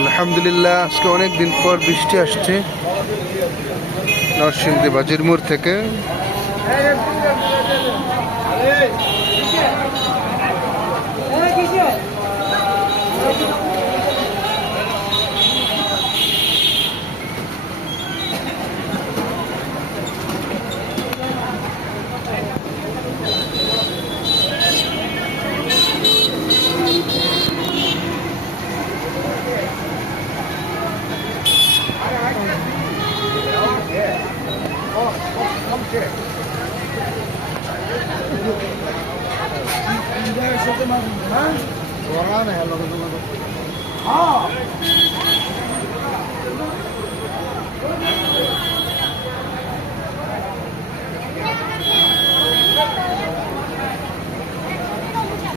আলহামদুলিল্লাহ আজকে অনেক দিন পর বৃষ্টি আসছে। নরসিংদী বাজির মোড় থেকে। সাথে হ্যাঁ